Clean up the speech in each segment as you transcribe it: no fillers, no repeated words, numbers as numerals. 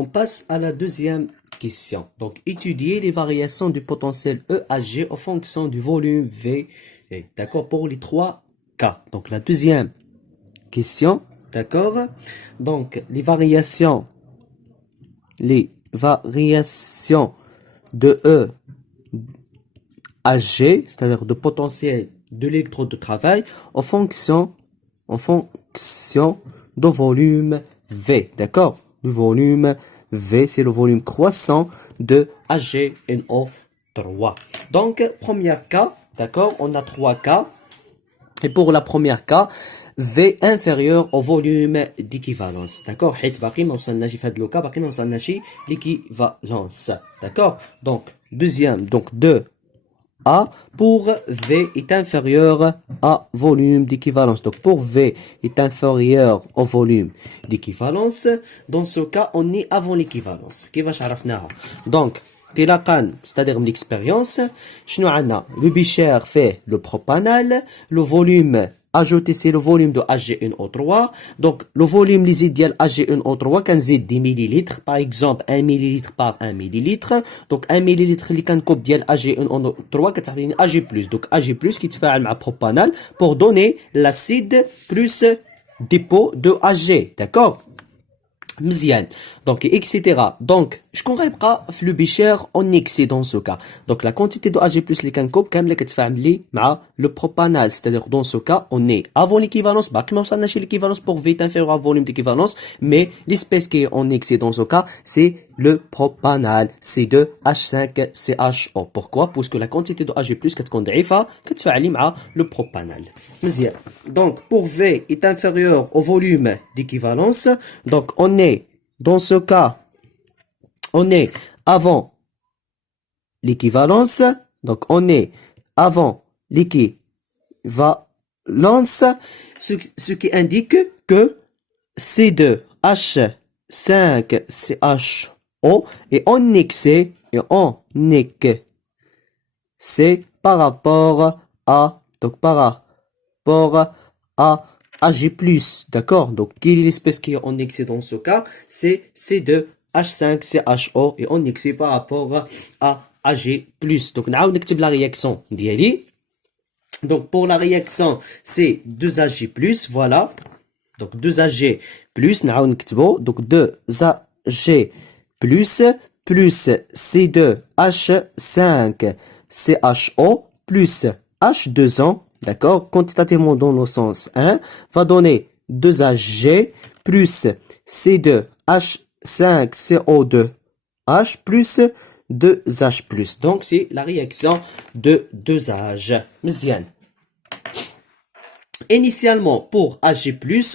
On passe à la deuxième question. Donc, étudier les variations du potentiel EHG en fonction du volume V. D'accord, pour les trois cas. Donc, la deuxième question. D'accord. Donc, les variations de EHG, c'est-à-dire de potentiel de l'électrode de travail, en fonction de volume V. D'accord? Le volume V, c'est le volume croissant de HgNO3. Donc, premier cas, d'accord, on a trois cas. Et pour la première cas, V inférieur au volume d'équivalence. D'accord? L'équivalence. D'accord? Donc, deuxième, donc 2A pour V est inférieur à volume d'équivalence. Donc, pour V est inférieur au volume d'équivalence, dans ce cas, on est avant l'équivalence. Donc, c'est-à-dire l'expérience, le bicher fait le propanal, le volume ajouté c'est le volume de HgNO3, donc le volume les idéal HgNO3 quand c'est 10 millilitres, par exemple 1 millilitre par 1 millilitre, donc 1 millilitre اللي كنكوب ديال HgNO3 كتعطيني Ag+, donc Ag+ كيتفاعل مع propanal pour donner l'acide plus dépôt de Ag, d'accord? مزيان donc etc. donc شكون غيبقى في لو بيشير اون اكسي دون سو كا donc la quantité de Ag+ اللي كنكوب كامله كتفاعل لي مع لو بروبانال c'est-à-dire dans ce cas on est avant l'équivalence باقي ما وصلناش l'équivalence pour V est inférieur au volume d'équivalence mais l'espèce qui est en excès dans ce cas c'est le propanal C2H5CHO. pourquoi parce que la quantité de Ag+ كتكون ضعيفه كتفاعل لي مع le propanal مزيان donc pour V est inférieur au volume d'équivalence donc on est dans ce cas, on est avant l'équivalence. Donc, on est avant l'équivalence, ce qui indique que C2H5CHO est en excès par rapport à, Ag+, d'accord? Donc, quelle est l'espèce qui est en excès dans ce cas? C'est C2H5CHO et en excès par rapport à Ag+. Donc, on va la réaction d'Yali. Donc, pour la réaction, c'est 2Ag+, voilà. Donc, 2Ag+, donc 2Ag+, plus C2H5CHO, plus H2O, d'accord, quantitativement dans le sens 1, va donner 2Ag plus C2H5CO2H plus 2H+. Donc, c'est la réaction de 2H. Mzian. Initialement, pour Ag+,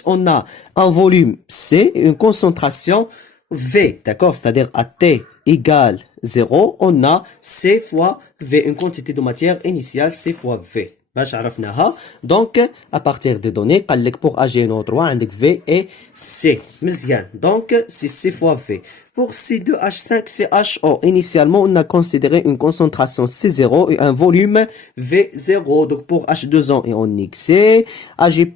on a un volume C, une concentration V, d'accord, c'est-à-dire à T égale 0, on a C fois V, une quantité de matière initiale C fois V. Donc, à partir des données, pour HgNO3, عندك V et C. مزيان. Donc, c'est C fois V. Pour C2H5CHO, initialement, on a considéré une concentration C0 et un volume V0. Donc, pour H2O et en excès, Ag+,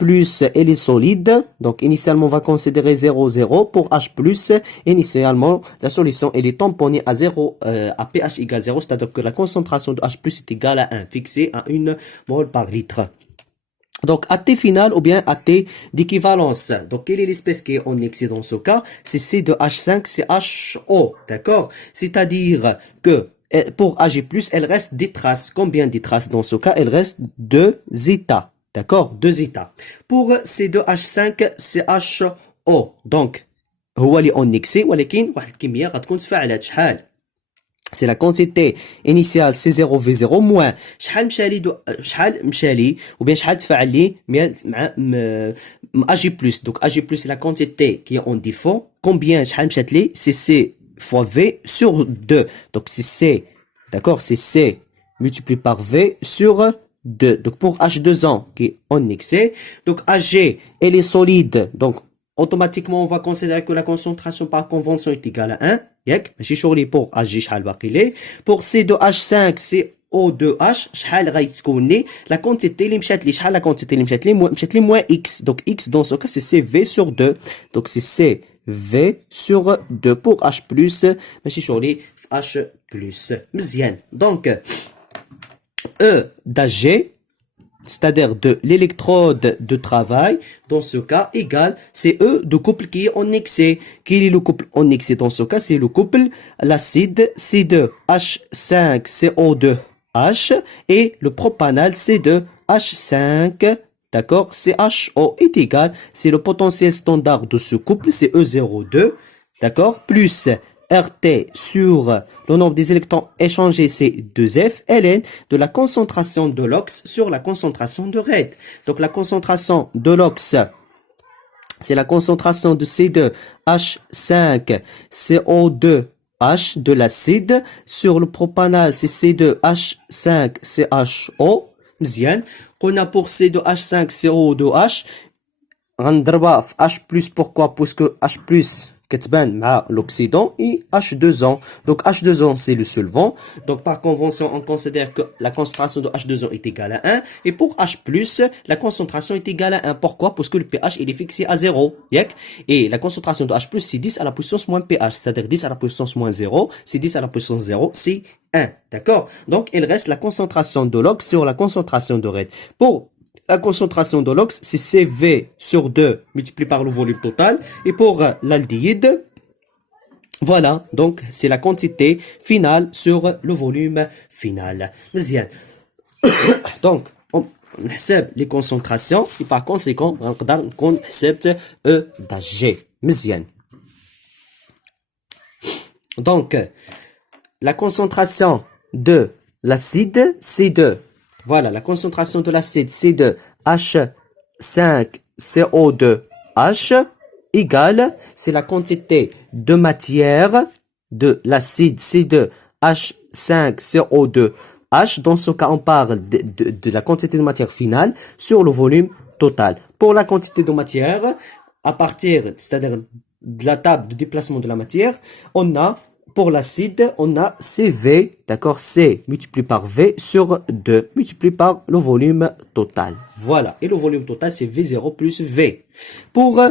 elle est solide. Donc, initialement, on va considérer 0,0. Pour H+, initialement, la solution, elle est tamponnée à 0, à pH égale 0. C'est-à-dire que la concentration de H+, est égale à 1, fixée à 1 mol par litre. Donc, AT final ou bien AT d'équivalence. Donc, quelle est l'espèce qui est en excès dans ce cas? C'est C2H5CHO. D'accord? C'est-à-dire que pour Ag+, elle reste des traces. Combien de traces dans ce cas? Elle reste 2 états. D'accord? 2 états. Pour C2H5CHO. Donc, هو اللي en excès ولكن واحد الكمية غتكون تفاعلات شحال؟ c'est la quantité initiale C0V0 moins شحال مشى لي ou bien شحال تفاعل لي مع Ag+. donc Ag+ c'est la quantité qui est en défaut. combien شحال مشات لي c'est C fois V sur 2. donc c'est C, d'accord, c'est C multiplié par V sur 2. donc pour H2O qui est en excès, donc Ag elle est solide, donc automatiquement on va considérer que la concentration par convention est égale à 1. ماشي شغلي pour Ag شحال باقي ليه. pour C2H5 CO2H شحال غيتكون لي la quantité اللي مشات لي شحال la quantité اللي مشات لي moins x. donc x dans ce cas c'est CV sur 2. donc c'est V sur 2 pour H plus, ماشي شغلي H plus. مزيان. Donc, E d'Ag, c'est-à-dire de l'électrode de travail, dans ce cas, égale, c'est E de couple qui est en excès. Quel est le couple en excès dans ce cas? C'est le couple l'acide C2H5CO2H et le propanal C2H5, d'accord, CHO est égal, c'est le potentiel standard de ce couple, c'est E02, d'accord, plus RT sur le nombre des électrons échangés, c'est 2F, ln de la concentration de l'ox sur la concentration de RED. Donc la concentration de l'ox, c'est la concentration de C2H5CO2H de l'acide sur le propanal, c'est C2H5CHO. مزيان. قلنا pour C2H5CO2H غنضربها في H+, pourquoi? Parce que H+, كتبان مع l'oxydant et H2O. Donc H2O c'est le solvant. Donc par convention on considère que la concentration de H2O est égale à 1 et pour H+, la concentration est égale à 1. Pourquoi? Parce que le pH il est fixé à 0. Et la concentration de H+ c'est 10 à la puissance moins pH, c'est-à-dire 10 à la puissance moins 0, c'est 10 à la puissance 0, c'est 1. D'accord? Donc il reste la concentration de l'ox sur la concentration de RED. Pour la concentration de l'ox, c'est CV sur 2 multiplié par le volume total. Et pour l'aldéhyde, voilà, donc c'est la quantité finale sur le volume final. مزيان. Donc, on حسب les concentrations et par conséquent, on peut حسب E d'Ag. مزيان. Donc, la concentration de l'acide, C2. Voilà, la concentration de l'acide C2H5CO2H égale, c'est la quantité de matière de l'acide C2H5CO2H. Dans ce cas, on parle de la quantité de matière finale sur le volume total. Pour la quantité de matière, à partir, c'est-à-dire de la table de déplacement de la matière, on a pour l'acide, on a CV, d'accord, C multiplié par V sur 2, multiplié par le volume total. Voilà, et le volume total, c'est V0 plus V. Pour,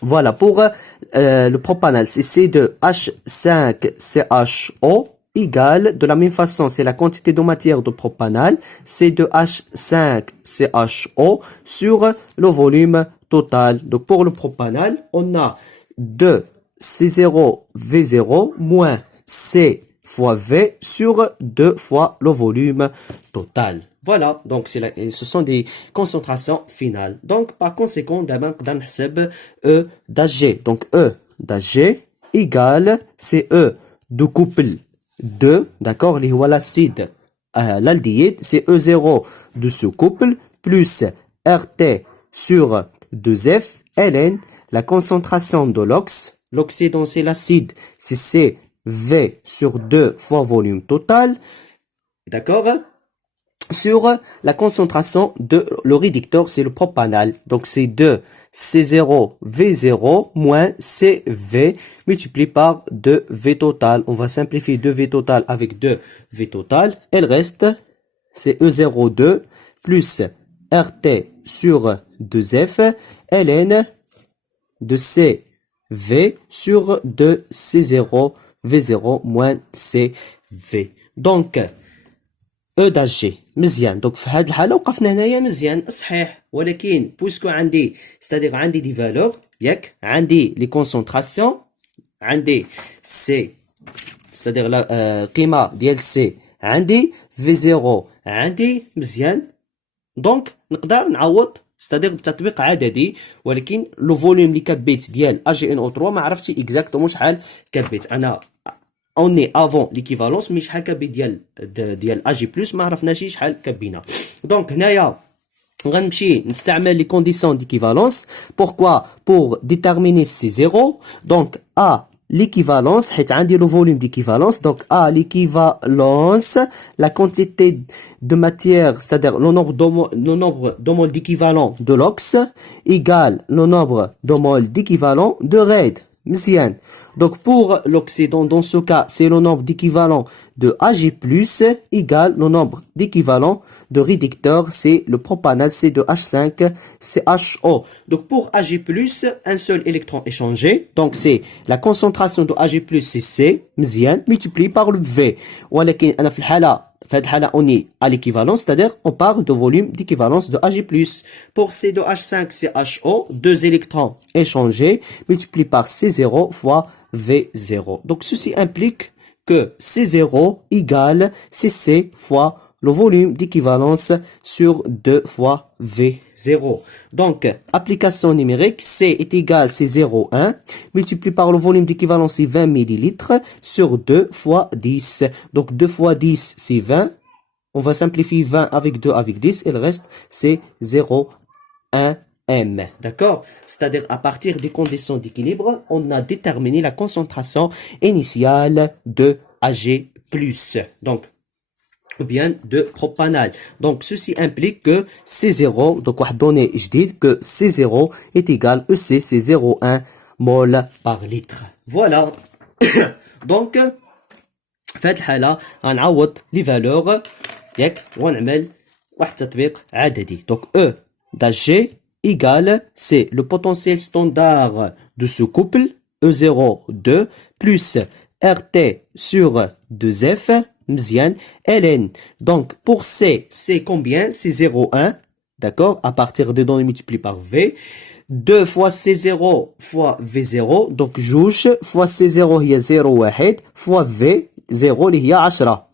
voilà, pour le propanal, c'est C2H5CHO égale, de la même façon, c'est la quantité de matière de propanal, C2H5CHO sur le volume total. Donc pour le propanal, on a 2 C0, V0, moins C fois V sur 2 fois le volume total. Voilà, donc ce sont des concentrations finales. Donc, par conséquent, d'abord, on va E d'Ag. Donc, E d'Ag égale, c'est E de couple 2, d'accord, l'acide, l'aldéhyde, c'est E0 de ce couple, plus RT sur 2F, ln, la concentration de l'ox. L'oxydant, c'est l'acide, c'est CV sur 2 fois volume total, d'accord, sur la concentration de le réducteur, c'est le propanal. Donc, c'est 2 C0, V0 moins CV multiplié par 2 V total. On va simplifier 2 V total avec 2 V total. Elle reste, c'est E02 plus RT sur 2F, ln de C V sur 2 C0 V0 moins CV. Donc, E d'Ag مزيان. donc في هذه الحالة وقفنا هنايا مزيان صحيح، ولكن بويسكو عندي ستادير عندي دي فالور ياك، عندي لي كونسونطراسيون، عندي سي ستادير لا قيمة ديال سي، عندي في زيرو، عندي مزيان. دونك نقدر نعوض ستادير بتطبيق عددي، ولكن لو فوليوم اللي كبيت ديال AgNO3 ما عرفتش اكزاكتومون شحال كبيت. انا اوني افون ليكيفالونس مي شحال كبي ديال اجي بلس ما عرفناش شحال كبينا. دونك هنايا غنمشي نستعمل لي كونديسيون ديكيفالونس. بوركوا؟ بور ديتيرميني سي زيرو. دونك ا l'équivalence, حيت عندي le volume d'équivalence, donc A l'équivalence, la quantité de matière, c'est-à-dire le nombre de moles d'équivalent de l'ox égale le nombre de moles d'équivalent de RED. مزيان. Donc pour l'oxydant, dans ce cas, c'est le nombre d'équivalents de Ag+, égale le nombre d'équivalents de réducteurs, c'est le propanal C2H5CHO. Donc pour Ag+, un seul électron échangé. Donc c'est la concentration de Ag+, c'est C, مزيان, multiplié par le V. ولكن أنا في الحالة on est à l'équivalence, c'est-à-dire on parle de volume d'équivalence de Ag+. Pour C2H5CHO, deux électrons échangés multipliés par C0 fois V0. Donc ceci implique que C0 égale CC fois le volume d'équivalence sur 2 fois V0. Donc, application numérique, C est égal à C01 multiplié par le volume d'équivalence, c'est 20 ml sur 2 fois 10. Donc, 2 fois 10, c'est 20. On va simplifier 20 avec 2 avec 10. Et le reste, c'est 0,1 M. D'accord? C'est-à-dire, à partir des conditions d'équilibre, on a déterminé la concentration initiale de Ag+. Donc, ou bien de propanal. Donc, ceci implique que C0, donc on va donner, je dis que C0 est égal à EC, c'est 0,1 mol par litre. Voilà. Donc, في هذه الحالة غنعوض les valeurs ياك ونعمل واحد التطبيق عددي. Donc, E d'Ag égale, c'est le potentiel standard de ce couple, E0, 2, plus RT sur 2F, مزيان, ln. Donc, pour C, c'est combien? C'est 0,1, d'accord? À partir des données multipliées par V. 2 fois C0 fois V0, donc جوج fois C0 هي 0,1 fois V0 اللي هي 10.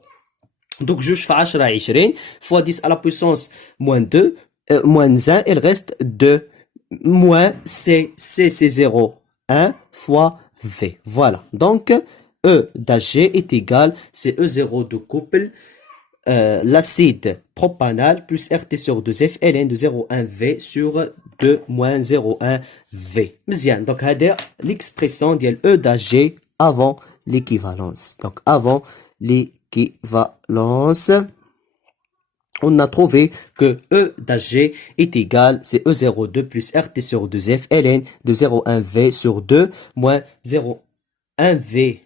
Donc جوج في 10 20 fois 10 à la puissance moins 2, moins 1, il reste 2 moins C, c'est 0, 1 fois V. Voilà. Donc, E d'Ag est égal, c'est E0 de couple, l'acide propanal plus RT sur 2F, ln de 0,1 V sur 2 moins 0,1 V. مزيان. Donc, هذا l'expression ديال E d'Ag avant l'équivalence. Donc, avant l'équivalence, on a trouvé que E d'Ag est égal, c'est E02 plus RT sur 2F, ln de 0,1 V sur 2 moins 0,1 V